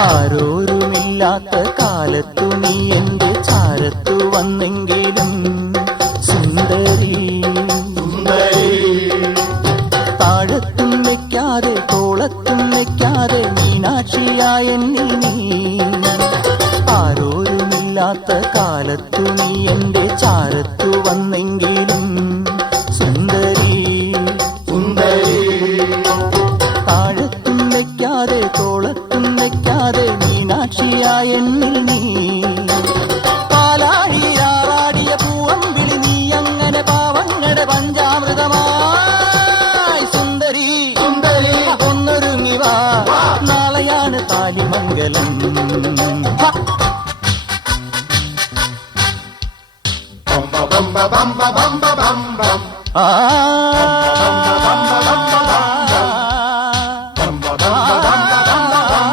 ആരോരുമില്ലാത്ത കാലത്തു നീ എന്റെ ചാരത്തു വന്നെങ്കിലും സുന്ദരി താഴത്തും വെക്കാതെ തോളത്തും വെക്കാതെ മീനാക്ഷിയായ എന്നിൽ നീ ആരോരുമില്ലാത്ത കാലത്തു നീ എന്റെ ചാരത്തു വന്നെങ്കിലും സുന്ദരി താഴത്തും വെക്കാതെ തോളത്തും വെക്കാതെ മീനാക്ഷിയായ എന്നിൽ നീ പാലാഴിയാറാടിയ പൂവമ്പിളി നീ അങ്ങനെ പാവങ്ങളുടെ പഞ്ചാമൃതമായി സുന്ദരി ഒന്നൊരുങ്ങി വാ നാളെയാണ് താലിമംഗലം bum ba bum ba bum ba bum ba bum bum. ആ